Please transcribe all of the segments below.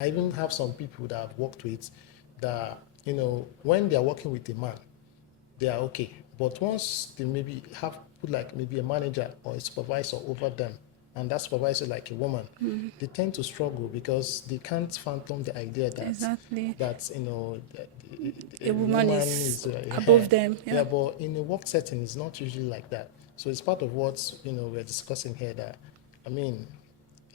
I even have some people that I've worked with that, when they are working with a man, they are okay. But once they maybe have put like maybe a manager or a supervisor over them, and that supervisor like a woman, they tend to struggle because they can't fathom the idea that Exactly. a A woman woman is is above them. yeah, Yeah. but in a work setting, it's not usually like that. So it's part of what we're discussing here. That I mean,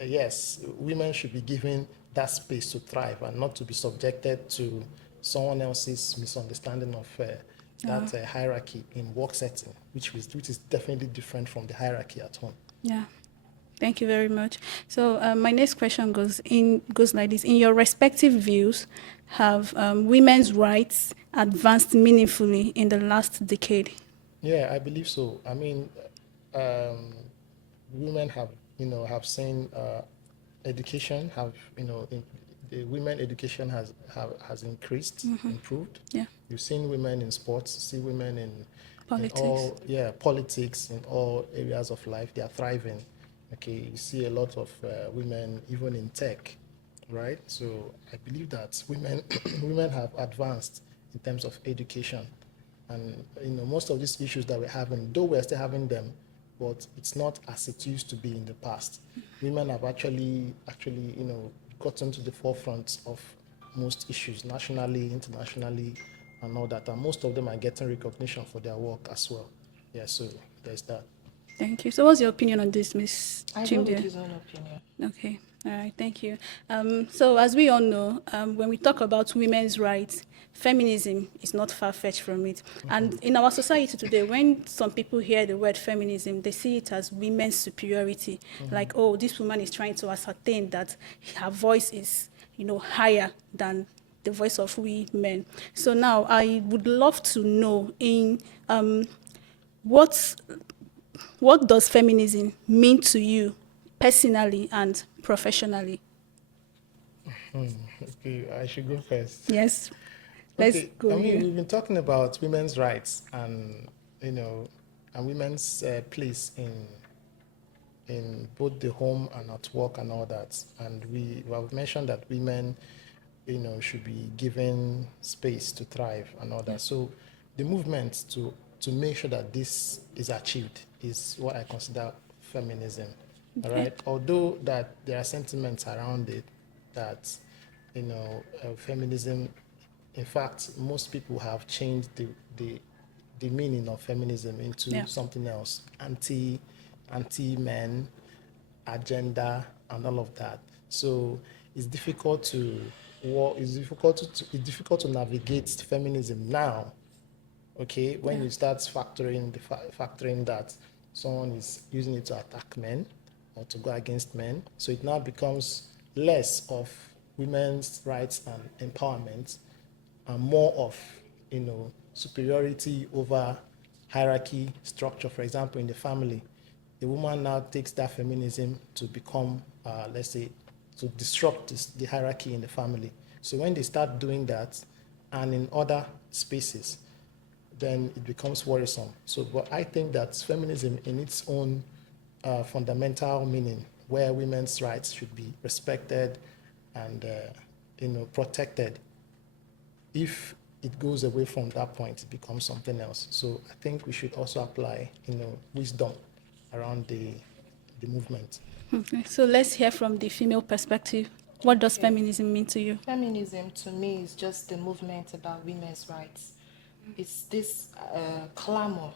yes, women should be given that space to thrive and not to be subjected to someone else's misunderstanding of Uh, that hierarchy in work setting, which is definitely different from the hierarchy at home. yeah. Thank you very much. So my next question goes like this: in your respective views, have women's rights advanced meaningfully in the last decade? Yeah, I believe so. I mean, um, women have seen education have the women education has increased, improved. Yeah. You've seen women in sports, see women in Politics. all, yeah, politics, in all areas of life. They are thriving. Okay, you see a lot of women even in tech, right? So I believe that women women have advanced in terms of education, and most of these issues that we're having, though we're still having them, but it's not as it used to be in the past. Women have actually gotten to the forefront of most issues nationally, internationally, and all that. And most of them are getting recognition for their work as well. Yeah, so there's that. Thank you. So, what's your opinion on this, Miss I go with Chimdia? his own opinion. Okay. All right. Thank you. So, as we all know, when we talk about women's rights, feminism is not far fetched from it. And in our society today, when some people hear the word feminism, they see it as women's superiority. Like, oh, this woman is trying to ascertain that her voice is, higher than the voice of we men. So now I would love to know in what what does feminism mean to you personally and professionally? Okay, I should go first. Yes, let's Okay, I go mean, here. we've been talking about women's rights and you know and women's place in both the home and at work and all that. And we have mentioned that women, should be given space to thrive and all Yeah. that. So the movement to make sure that this is achieved is what I consider feminism. All Okay. right. Although that there are sentiments around it that feminism, in fact, most people have changed the meaning of feminism into Yeah. something else, anti men agenda and all of that. So it's difficult to it's difficult to navigate feminism now. Okay, when Yeah. you start factoring that someone is using it to attack men or to go against men, so it now becomes less of women's rights and empowerment and more of superiority over hierarchy structure. For example, in the family, the woman now takes that feminism to become, let's say, to disrupt the hierarchy in the family. So when they start doing that, and in other spaces, then it becomes worrisome. So, but I think that feminism, in its own fundamental meaning, where women's rights should be respected and protected, if it goes away from that point, it becomes something else. So I think we should also apply, wisdom around the movement. Okay. So let's hear from the female perspective. What does Okay. feminism mean to you? Feminism to me is just the movement about women's rights. It's this clamor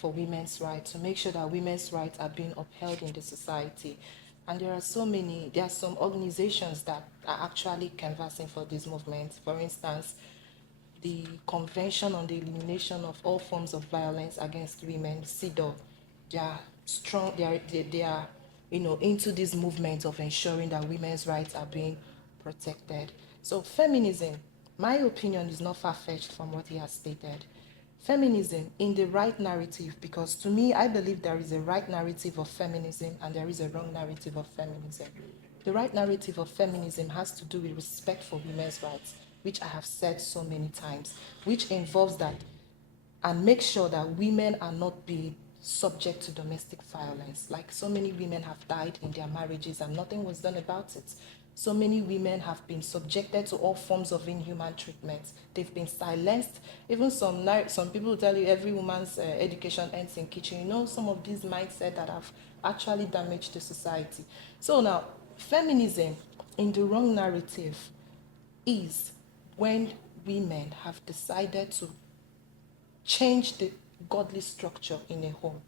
for women's rights to make sure that women's rights are being upheld in the society. And there are some organizations that are actually canvassing for this movement. For instance, the Convention on the Elimination of All Forms of Violence Against Women, CEDAW. They are strong, they are into this movement of ensuring that women's rights are being protected. So feminism, my opinion is not far-fetched from what he has stated. Feminism in the right narrative, because to me, I believe there is a right narrative of feminism and there is a wrong narrative of feminism. The right narrative of feminism has to do with respect for women's rights, which I have said so many times, which involves that and make sure that women are not being subject to domestic violence. Like so many women have died in their marriages and nothing was done about it. So many women have been subjected to all forms of inhuman treatment. They've been silenced. Even some people tell you every woman's education ends in kitchen. You know, some of these mindsets that have actually damaged the society. So now, feminism in the wrong narrative is when women have decided to change the godly structure in a home.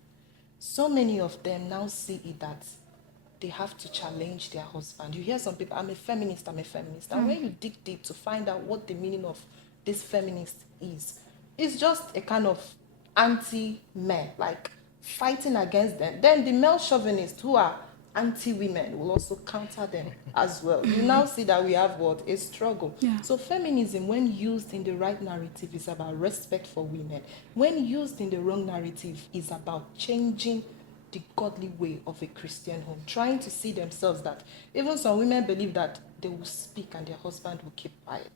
So many of them now see it that they have to challenge their husband. You hear some people, I'm a feminist, I'm a feminist. And when you dig deep to find out what the meaning of this feminist is, it's just a kind of anti-men, like fighting against them. Then the male chauvinists who are anti-women will also counter them as well. You now see that we have what? A struggle. Yeah. So feminism, when used in the right narrative, is about respect for women. When used in the wrong narrative, is about changing the godly way of a Christian home, trying to see themselves that even some women believe that they will speak and their husband will keep quiet.